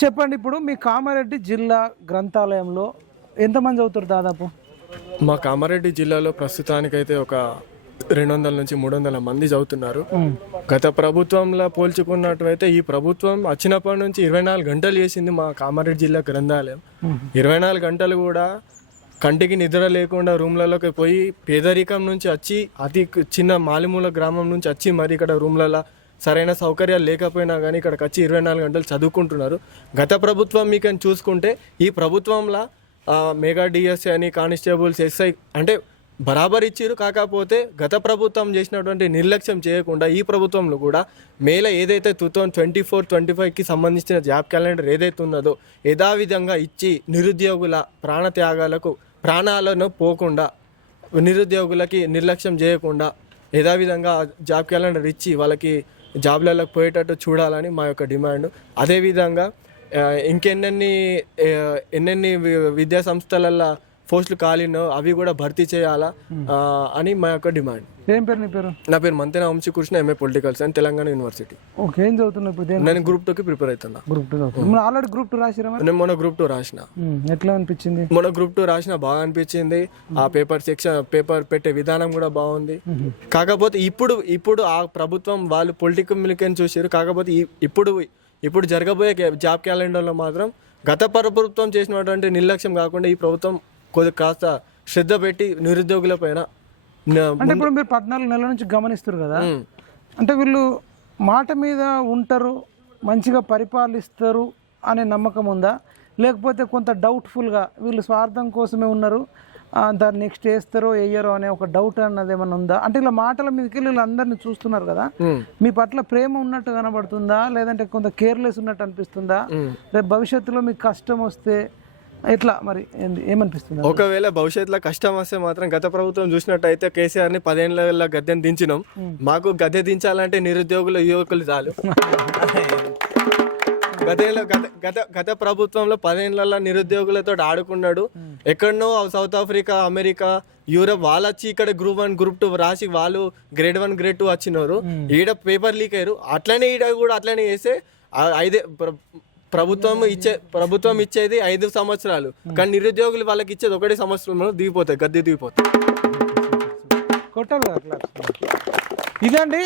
చెప్పండి, ఇప్పుడు మీ కామారెడ్డి జిల్లా గ్రంథాలయంలో ఎంతమంది చదువుతారు దాదాపు? మా కామారెడ్డి జిల్లాలో ప్రస్తుతానికైతే ఒక 200 నుంచి 300 మంది చదువుతున్నారు. గత ప్రభుత్వంలో పోల్చుకున్నట్టయితే ఈ ప్రభుత్వం వచ్చినప్పటి నుంచి 24 గంటలు చేసింది మా కామారెడ్డి జిల్లా గ్రంథాలయం. 24 గంటలు కూడా కంటికి నిద్ర లేకుండా రూమ్లలోకి పోయి పేదరికం నుంచి వచ్చి అతి చిన్న మాలిమూల గ్రామం నుంచి వచ్చి మరి ఇక్కడ రూమ్లలో సరైన సౌకర్యాలు లేకపోయినా కానీ ఇక్కడికి వచ్చి 24 గంటలు చదువుకుంటున్నారు. గత ప్రభుత్వం మీకు చూసుకుంటే ఈ ప్రభుత్వంలో మెగా డిఎస్సి అని కానిస్టేబుల్స్ ఎస్ఐ అంటే బరాబర్ ఇచ్చారు. కాకపోతే గత ప్రభుత్వం చేసినటువంటి నిర్లక్ష్యం చేయకుండా ఈ ప్రభుత్వంలో కూడా మేలో ఏదైతే 2024-25కి సంబంధించిన జాబ్ క్యాలెండర్ ఏదైతే ఉన్నదో యథావిధంగా ఇచ్చి నిరుద్యోగుల ప్రాణత్యాగాలకు ప్రాణాలను పోకుండా నిరుద్యోగులకి నిర్లక్ష్యం చేయకుండా యథావిధంగా జాబ్ క్యాలెండర్ ఇచ్చి వాళ్ళకి జాబ్లలోకి పోయేటట్టు చూడాలని మా యొక్క డిమాండ్. అదేవిధంగా ఎన్నెన్ని విద్యా సంస్థలల్లో పోస్టులు ఖాళీనో అవి కూడా భర్తీ చేయాలా అని మా యొక్క డిమాండ్. ఏం పేరు నీ పేరు? నా పేరు Manthena Vamshikrishna, MA political science, Telangana university. Okay, ఏం చదువుతున్నావు ఇప్పుడు? నేను గ్రూప్ 2కి ప్రిపేర్ అవుతున్నా. గ్రూప్ 2 ఆల్రెడీ గ్రూప్ 2 రాసిరా? నేను మొన్న గ్రూప్ 2 రాసిన. ఎట్లా అనిపించింది? మొన్న గ్రూప్ 2 రాసిన బాగా అనిపించింది. ఆ పేపర్ పెట్టే విధానం కూడా బాగుంది. కాకపోతే ఇప్పుడు ఆ ప్రభుత్వం వాళ్ళు పొలిటికల్ మిలికని చూసారు. కాకపోతే ఇప్పుడు జరగబోయే జాబ్ క్యాలెండర్లో మాత్రం గత ప్రభుత్వం చేసినటువంటి నిర్లక్ష్యం కాకుండా ఈ ప్రభుత్వం కాస్త శ్రద్ధ పెట్టి నిరుద్యోగుల పైన. అంటే ఇప్పుడు మీరు 14 నెలల నుంచి గమనిస్తారు కదా, అంటే వీళ్ళు మాట మీద ఉంటారు, మంచిగా పరిపాలిస్తారు అనే నమ్మకం ఉందా? లేకపోతే కొంత డౌట్ఫుల్గా వీళ్ళు స్వార్థం కోసమే ఉన్నారు, దాన్ని నెక్స్ట్ వేస్తారో వేయరో అనే ఒక డౌట్ అన్నది ఏమన్నా ఉందా? అంటే ఇలా మాటల మీదకి వీళ్ళు అందరినీ చూస్తున్నారు కదా, మీ పట్ల ప్రేమ ఉన్నట్టు కనబడుతుందా, లేదంటే కొంత కేర్లెస్ ఉన్నట్టు అనిపిస్తుందా? రేపు భవిష్యత్తులో మీకు కష్టం వస్తే ఎట్లా మరి ఏమనిపిస్తుంది? ఒకవేళ భవిష్యత్తులో కష్టం వస్తే మాత్రం గత ప్రభుత్వం చూసినట్టయితే కేసీఆర్ని 10 ఏళ్ళ గద్దెని దించినాం. మాకు గద్దె దించాలంటే నిరుద్యోగులు యువకులు చాలు. గత ప్రభుత్వంలో 10 ఏళ్ళ నిరుద్యోగులతో ఆడుకున్నాడు. ఎక్కడనో సౌత్ ఆఫ్రికా, అమెరికా, యూరప్ వాళ్ళు వచ్చి ఇక్కడ గ్రూప్ 1 గ్రూప్ 2 రాసి వాళ్ళు గ్రేడ్ 1 గ్రేడ్ 2 వచ్చినారు. ఈడ పేపర్ లీక్ అయ్యారు. అట్లనే ఈడ కూడా అట్లనే చేస్తే ప్రభుత్వం ఇచ్చేది 5 సంవత్సరాలు, కానీ నిరుద్యోగులు వాళ్ళకి ఇచ్చేది 1 సంవత్సరంలో దిగిపోతాయి, గద్దె దిగిపోతాయి. కొట్టాలి అట్లా. ఇదండి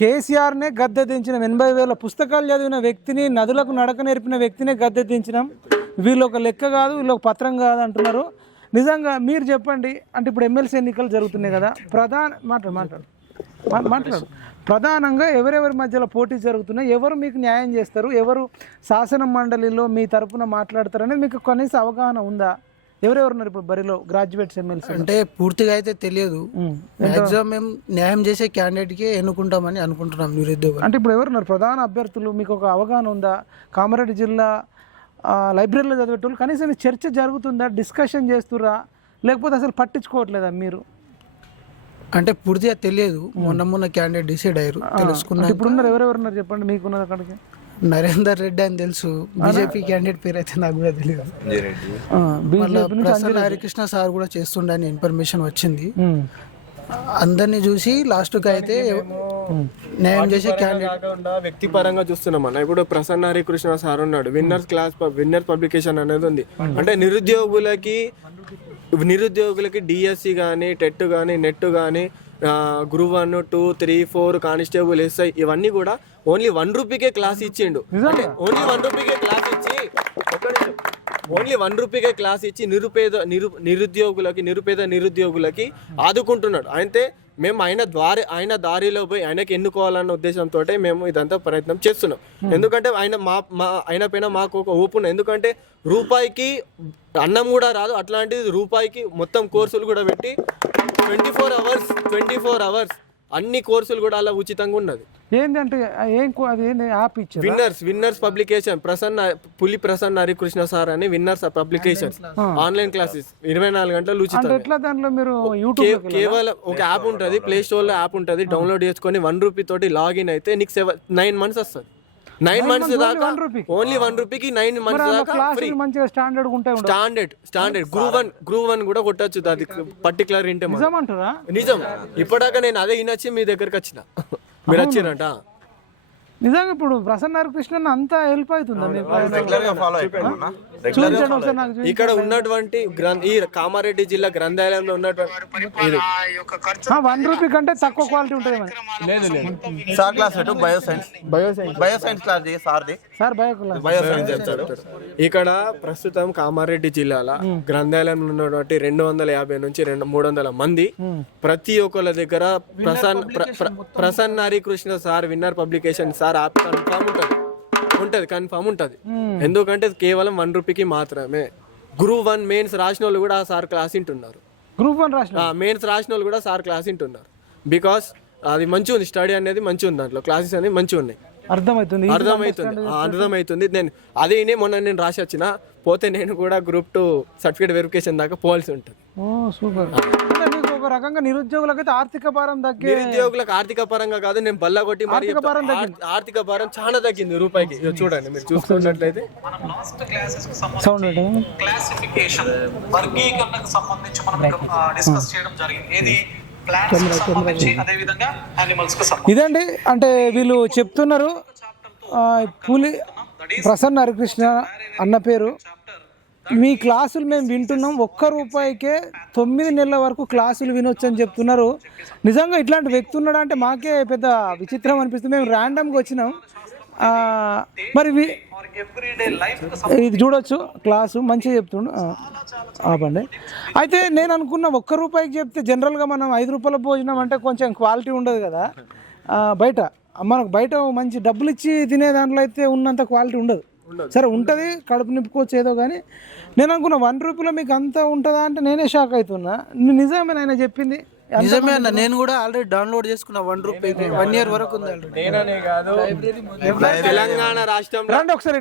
కేసీఆర్నే గద్దె దించినాం. 80,000 పుస్తకాలు చదివిన వ్యక్తిని, నదులకు నడక నేర్పిన వ్యక్తినే గద్దె దించినాం. వీళ్ళు ఒక లెక్క కాదు, వీళ్ళు ఒక పత్రం కాదు అంటున్నారు. నిజంగా మీరు చెప్పండి, అంటే ఇప్పుడు ఎమ్మెల్సీ ఎన్నికలు జరుగుతున్నాయి కదా, మాట్లాడు ప్రధానంగా ఎవరెవరి మధ్యలో పోటీ జరుగుతున్నాయి, ఎవరు మీకు న్యాయం చేస్తారు, ఎవరు శాసన మండలిలో మీ తరఫున మాట్లాడతారు అనేది మీకు కనీస అవగాహన ఉందా? ఎవరెవరు ఉన్నారు ఇప్పుడు బరిలో గ్రాడ్యుయేట్స్ ఎమ్మెల్సీ? అంటే పూర్తిగా అయితే తెలియదు. మాక్సిమం మేము న్యాయం చేసే క్యాండిడేట్కి ఎన్నుకుంటామని అనుకుంటున్నాం నిరుద్యోగులు. అంటే ఇప్పుడు ఎవరున్నారు ప్రధాన అభ్యర్థులు? మీకు ఒక అవగాహన ఉందా? కామారెడ్డి జిల్లా లైబ్రరీలో చదివేటోళ్ళు కనీసం చర్చ జరుగుతుందా, డిస్కషన్ చేస్తురా, లేకపోతే అసలు పట్టించుకోవట్లేదా మీరు? అంటే పూర్తిగా తెలియదు. మొన్న క్యాండిడేట్ డిసైడ్ అయ్యారు, తెలుసుకున్నారు. ఇప్పుడున్నారు ఎవరెవరున్నారు చెప్పండి, మీకున్నది అక్కడికి? నరేందర్ రెడ్డి అని తెలుసు. బీజేపీ క్యాండిడేట్ పేరు అయితే నాకు కూడా తెలియదు. ప్రసన్న హరికృష్ణ సార్ కూడా చేస్తుండని ఇన్ఫర్మేషన్ వచ్చింది. అందరినీ చూసి లాస్ట్కి అయితే న్యాయం చేసే క్యాండిడేట్ వ్యక్తిపరంగా చూస్తున్నాం అన్న. ఇప్పుడు ప్రసన్న హరికృష్ణ సార్ ఉన్నాడు, విన్నర్స్ పబ్లికేషన్ అనేది ఉంది. అంటే నిరుద్యోగులకి డిఎస్సి కానీ, టెట్ కానీ, నెట్ కానీ, గ్రూప్ 1, 2, 3, 4 కానిస్టేబుల్, ఎస్ఐ ఇవన్నీ కూడా ఓన్లీ 1 రూపీకే క్లాస్ ఇచ్చిండు. అంటే ఓన్లీ 1 రూపీకే క్లాస్ ఇచ్చి నిరుపేద నిరుద్యోగులకి ఆదుకుంటున్నాడు. అయితే మేము ఆయన దారిలో పోయి ఆయనకి ఎన్నుకోవాలన్న ఉద్దేశంతో మేము ఇదంతా ప్రయత్నం చేస్తున్నాం. ఎందుకంటే ఆయన పైన మాకు ఒక ఓపు ఉంది. ఎందుకంటే రూపాయికి అన్నం కూడా రాదు, అట్లాంటిది రూపాయికి మొత్తం కోర్సులు కూడా పెట్టి 24 అవర్స్ అన్ని కోర్సులు కూడా అలా ఉచితంగా ఉన్నది. ఏంటంటే winners publication Prasanna Harikrishna sir అని విన్నర్స్ పబ్లికేషన్ ఆన్లైన్ క్లాసెస్ 24 గంటలు ఉచితం. కేవలం ఒక యాప్ ఉంటుంది, ప్లే స్టోర్ లో యాప్ ఉంటుంది, డౌన్లోడ్ చేసుకొని 1 రూపీ తోటి లాగిన్ అయితే నీకు 9 మంత్స్ వస్తుంది. 9 మంత్స్ దాకా ఓన్లీ 1 రూపీకి 9 మంత్స్ దాకా ఫ్రీ. స్టాండర్డ్ గ్రూప్ 1 కూడా కొట్టచ్చు. అది పర్టికులర్ ఇంటే నిజం. ఇప్పటిదాకా నేను అదే వినొచ్చి మీ దగ్గరకు వచ్చిన, మీరు వచ్చిరంట. నిజంగా ఇప్పుడు ప్రసన్న కృష్ణ అంతా హెల్ప్ అవుతుందా మీకు? రెగ్యులర్ గా ఫాలో అయిపోయినా చూపించండి ఒకసారి నాకు చూపించండి. ఇక్కడ ఉన్నటువంటి ఈ కామారెడ్డి జిల్లా గ్రంథాలయంలో ఉన్నటువంటి ఇది ₹1 కంటే తక్కువ క్వాలిటీ ఉంటుంది సార్ క్లాస్ పెట్టు బయోసైన్స్ క్లాస్ చేయి సార్ది సార్ బయోకులా బయోసైన్స్ చెప్తాడు. ఇక్కడ ప్రస్తుతం కామారెడ్డి జిల్లాల గ్రంథాలయంలో ఉన్నటువంటి 250 నుంచి 300 మంది ప్రతి ఒక్కళ్ళ దగ్గర Prasanna Harikrishna sir winner publication sir app confirm ఉంటది. ఎందుకంటే కేవలం ₹1 మాత్రమే. గ్రూప్ 1 మెయిన్స్ రాసిన వాళ్ళు కూడా సార్ క్లాస్ వింటున్నారు. గ్రూప్ 1 రాసిన మెయిన్స్ రాసిన వాళ్ళు కూడా సార్ క్లాస్ వింటున్నారు. బికాస్ అది మంచిగా ఉంది, స్టడీ అనేది మంచిగా ఉంది, దాంట్లో క్లాసెస్ అనేది మంచిగా ఉన్నాయి. అర్థమవుతుంది. నేను అదే మొన్న నేను రాసి వచ్చిన పోతే నేను కూడా గ్రూప్ 2 సర్టిఫికేట్ వెరిఫికేషన్ దాకా పోవాల్సి ఉంటుంది. సూపర్. మీకు ఒక రకంగా నిరుద్యోగులకైతే ఆర్థిక భారం తగ్గి, నిరుద్యోగులకు ఆర్థిక పరంగా కాదు, నేను బల్ల కొట్టి మరి ఆర్థిక భారం చాలా తగ్గింది రూపాయికి. ఇదిగో చూడండి, మీరు చూసుకున్నట్లయితే క్లాసిఫికేషన్ వర్గీకరణకు సంబంధించి మనం డిస్కస్ చేయడం జరిగింది. ఏది ప్లాంట్స్ కి సంబంధించి, అదే విధంగా యానిమల్స్ కి సంబంధించి. ఇదండి అంటే వీళ్ళు చెప్తున్నారు పులి ప్రసన్న హరికృష్ణ అన్న పేరు. మీ క్లాసులు మేము వింటున్నాం, ₹1కే 9 నెలల వరకు క్లాసులు వినొచ్చు అని చెప్తున్నారు. నిజంగా ఇట్లాంటి వ్యక్తి ఉన్నాడు అంటే మాకే పెద్ద విచిత్రం అనిపిస్తుంది. మేము ర్యాండమ్గా వచ్చినాం. మరి ఇది చూడొచ్చు, క్లాసు మంచిగా చెప్తుండు. ఆపండి. అయితే నేను అనుకున్న ₹1 చెప్తే జనరల్గా మనం ₹5 భోజనం అంటే కొంచెం క్వాలిటీ ఉండదు కదా. బయట మనకు బయట మంచి డబ్బులు ఇచ్చి తినే దాంట్లో అయితే ఉన్నంత క్వాలిటీ ఉండదు. సరే ఉంటుంది, కడుపు నింపుకోవచ్చు ఏదో, కానీ నేను అనుకున్న ₹1 మీకు అంతా ఉంటుందా అంటే నేనే షాక్ అవుతున్నా. నిజమే ఆయన చెప్పింది, నిజమే అన్న. నేను కూడా ఆల్రెడీ డౌన్లోడ్ చేసుకున్నా ₹1 1 year వరకు ఉంది ఆల్రెడీ. తెలంగాణ రాష్ట్రంలో ఒకసారి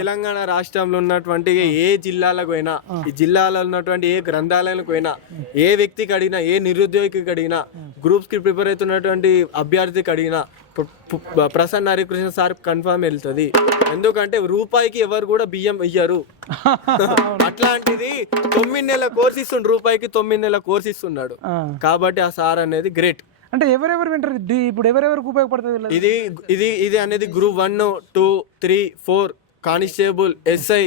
తెలంగాణ రాష్ట్రంలో ఉన్నటువంటి ఏ జిల్లాలకు అయినా, ఈ జిల్లాలో ఉన్నటువంటి ఏ గ్రంథాలయాలకు అయినా, ఏ వ్యక్తికి అడిగినా, ఏ నిరుద్యోగికి అడిగినా, గ్రూప్స్ కి ప్రిపేర్ అవుతున్నటువంటి అభ్యర్థికి అడిగినా ప్రసన్న హరికృష్ణ సార్ కన్ఫర్మ్ వెళ్తుంది. ఎందుకంటే ₹1కి ఎవరు కూడా బియ్యం ఇయ్యరు. అట్లాంటిది 9 నెలల కోర్స్ ఇస్తుండు, ₹1కి 9 నెలల కోర్స్ ఇస్తున్నాడు. కాబట్టి ఆ సార్ అనేది గ్రేట్. అంటే ఎవరెవరు వింటారు ఇప్పుడు, ఎవరెవరికి ఉపయోగపడుతుంది ఇది అనేది group 1, 2, 3, 4 constable, SI,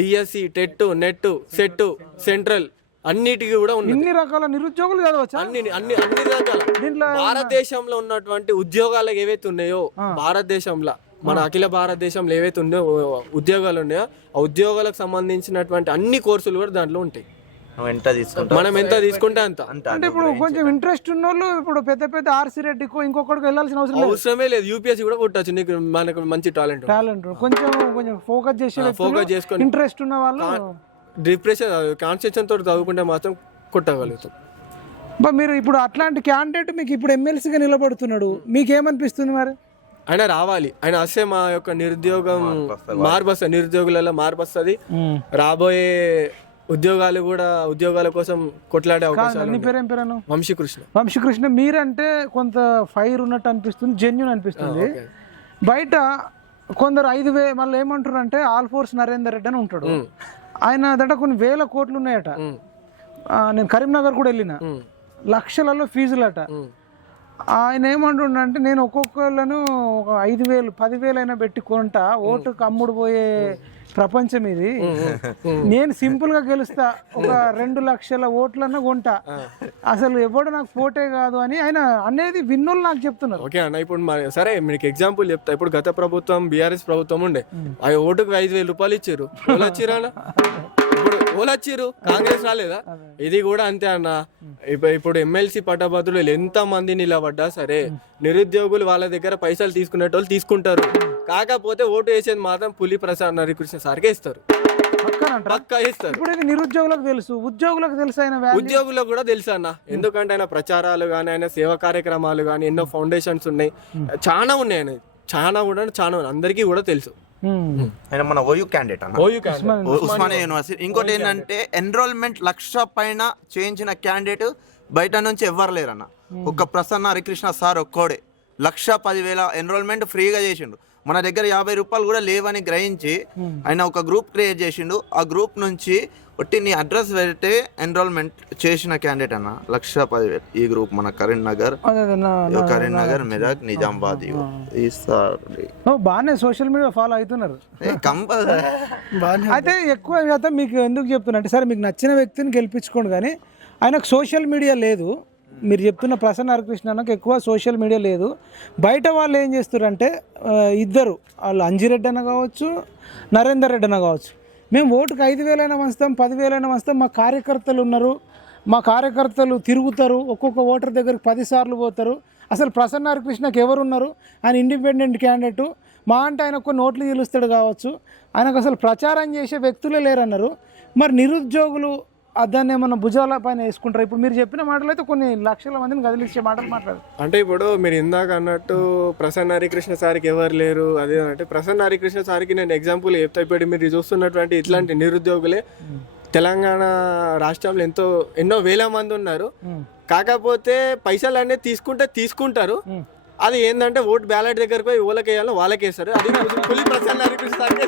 DSC, TET, net, set, central అన్నిటికీ కూడా ఉన్నాయి. ఇన్ని రకాల నిరుద్యోగులు చదవచ్చా? అన్ని రకాల భారతదేశంలో ఉన్నటువంటి ఉద్యోగాలు ఏవైతే ఉన్నాయో, భారతదేశంలో మన అఖిల భారతదేశంలో ఏవైతే ఉన్నాయో ఉద్యోగాలు ఉన్నాయో, ఆ ఉద్యోగాలకు సంబంధించినటువంటి అన్ని కోర్సులు కూడా దాంట్లో ఉంటాయి. మనం ఎంత తీసుకుంటే అంత. అంటే ఇప్పుడు కొంచెం ఇంట్రెస్ట్ ఉన్న వాళ్ళు ఇప్పుడు పెద్ద పెద్ద ఆర్సీ రెడ్డికో ఇంకొకటికి వెళ్ళాల్సిన అవసరమే లేదు. యూపీఎస్సీ కూడా కొట్టచ్చు, నీకు మనకు మంచి టాలెంట్ కొంచెం ఫోకస్ చేసుకొని ఇంట్రెస్ట్ ఉన్న వాళ్ళు డిప్రెషన్ కాన్సెప్షన్ తోటి చదువుకుంటే మాత్రం కొట్టగలుగుతాం. మీరు ఇప్పుడు అట్లాంటి క్యాండిడేట్ మీకు ఇప్పుడు ఎమ్మెల్సీగా నిలబడుతున్నాడు, మీకేమనిపిస్తుంది మరి? ఆయన రావాలి, ఆయన వస్తే మా యొక్క నిరుద్యోగం మార్పు వస్తుంది, నిరుద్యోగులలో మార్పు వస్తుంది. రాబోయే ఉద్యోగాల కోసం కొట్లాడే అవకాశం. వంశీకృష్ణ మీరంటే కొంత ఫైర్ ఉన్నట్టు అనిపిస్తుంది, జెన్యూన్ అనిపిస్తుంది. బయట కొందరు 5,000 మళ్ళీ ఏమంటారు అంటే ఆల్ ఫోర్స్ నరేందర్ రెడ్డి అని ఉంటాడు. ఆయన దగ్గర కొన్ని వేల కోట్లు ఉన్నాయట. నేను కరీంనగర్ కూడా వెళ్ళిన, లక్షలలో ఫీజులట. ఆయన ఏమంటుండంటే నేను ఒక్కొక్కళ్ళను ఒక 5,000 10,000 అయినా పెట్టి కొంటా, ఓటుకు అమ్ముడు పోయే ప్రపంచం ఇది, నేను సింపుల్ గా గెలుస్తా, ఒక 2 లక్షల ఓట్లన్నా కొంటా, అసలు ఎవడు నాకు పోటే కాదు అని ఆయన అనేది విన్నోళ్ళు నాకు చెప్తున్నారు. ఓకే అన్న, ఇప్పుడు సరే మీకు ఎగ్జాంపుల్ చెప్తా. ఇప్పుడు గత ప్రభుత్వం బీఆర్ఎస్ ప్రభుత్వం ఉండే, ఆ ఓటుకు ₹5,000 ఇచ్చారు. ఇప్పుడు వచ్చిర్రు, కాంగ్రెస్ రాలేదా? ఇది కూడా అంతే అన్న. ఇప్పుడు ఎమ్మెల్సీ పట్టభద్రులు ఎంత మంది నిలబడ్డా సరే, నిరుద్యోగులు వాళ్ళ దగ్గర పైసలు తీసుకునేటోళ్ళు తీసుకుంటారు. కాకపోతే ఓటు వేసేది మాత్రం పులి ప్రసన్న హరికృష్ణ సార్కే ఇస్తారు, పక్కా ఇస్తారు. నిరుద్యోగులకు తెలుసు, ఉద్యోగులకు తెలుసు, ఉద్యోగులకు కూడా తెలుసు అన్న. ఎందుకంటే ఆయన ప్రచారాలు కానీ, ఆయన సేవా కార్యక్రమాలు కానీ, ఎన్నో ఫౌండేషన్స్ ఉన్నాయి, చాలా ఉన్నాయి. ఆయన చాలా అందరికీ కూడా తెలుసు. ఆయన మన ఓయూ క్యాండిడేట్ అన్న, ఉస్మానియా యూనివర్సిటీ. ఇంకోటి ఏంటంటే ఎన్రోల్మెంట్ 1,00,000 పైన చేయించిన క్యాండిడేట్ బయట నుంచి ఎవ్వరు లేరన్న. ఒక ప్రసన్న హరికృష్ణ సార్ ఒక్కోడే 1,10,000 ఎన్రోల్మెంట్ ఫ్రీగా చేసిండు. మన దగ్గర 50 రూపాయలు కూడా లేవని గ్రహించి ఆయన ఒక గ్రూప్ క్రియేట్ చేసిండు. ఆ గ్రూప్ నుంచి ఒట్టి నీ అడ్రస్ పెడితే ఎన్రోల్మెంట్ చేసిన క్యాండిడేట్ అన్న 1,10,000. ఈ గ్రూప్ మన కరీంనగర్, కరీంనగర్, మెదక్, నిజామాబాద్ బాగానే సోషల్ మీడియా ఫాలో అవుతున్నారు. కంపల్సరీ. అయితే ఎక్కువ శాతం మీకు ఎందుకు చెప్తున్నా అంటే, సరే మీకు నచ్చిన వ్యక్తిని గెలిపించుకోండి, కానీ ఆయనకు సోషల్ మీడియా లేదు. మీరు చెప్తున్న ప్రసన్న హరికృష్ణ అన్నకు ఎక్కువ సోషల్ మీడియా లేదు. బయట వాళ్ళు ఏం చేస్తారంటే ఇద్దరు, వాళ్ళు అంజిరెడ్డి అన్న కావచ్చు, నరేందర్ రెడ్డి అన్న కావచ్చు, మేము ఓటుకు 5,000 అయినా వంచుతాం, 10,000 అయినా వంచుతాం, మా కార్యకర్తలు ఉన్నారు, మా కార్యకర్తలు తిరుగుతారు, ఒక్కొక్క ఓటర్ దగ్గరికి 10 సార్లు పోతారు. అసలు ప్రసన్న హరికృష్ణకి ఎవరు ఉన్నారు? ఆయన ఇండిపెండెంట్ క్యాండిడేటు, మా అంటే ఆయన కొన్ని ఓట్లు గెలుస్తాడు కావచ్చు, ఆయనకు అసలు ప్రచారం చేసే వ్యక్తులే లేరన్నారు. మరి నిరుద్యోగులు దాన్ని ఏమన్నా భుజాల పైన వేసుకుంటారు? ఇప్పుడు మీరు చెప్పిన మాటలు అయితే కొన్ని లక్షల మందిని కదిలించే మాటలు మాట్లాడు. అంటే ఇప్పుడు మీరు ఇందాక అన్నట్టు ప్రసన్న హరికృష్ణ సార్కి ఎవరు లేరు అదే అంటే, ప్రసన్న హరికృష్ణ సార్కి నేను ఎగ్జాంపుల్ చెప్తా. ఇప్పుడు మీరు చూస్తున్నటువంటి ఇట్లాంటి నిరుద్యోగులే తెలంగాణ రాష్ట్రంలో ఎన్నో వేల మంది ఉన్నారు. కాకపోతే పైసలు అనేది తీసుకుంటారు. అది ఏంటంటే ఓటు బ్యాలెట్ దగ్గరకు పోయి ఓలకి వేయాలో వాళ్ళకి వేస్తారు. అది పులి ప్రసన్న హరికృష్ణ సార్కి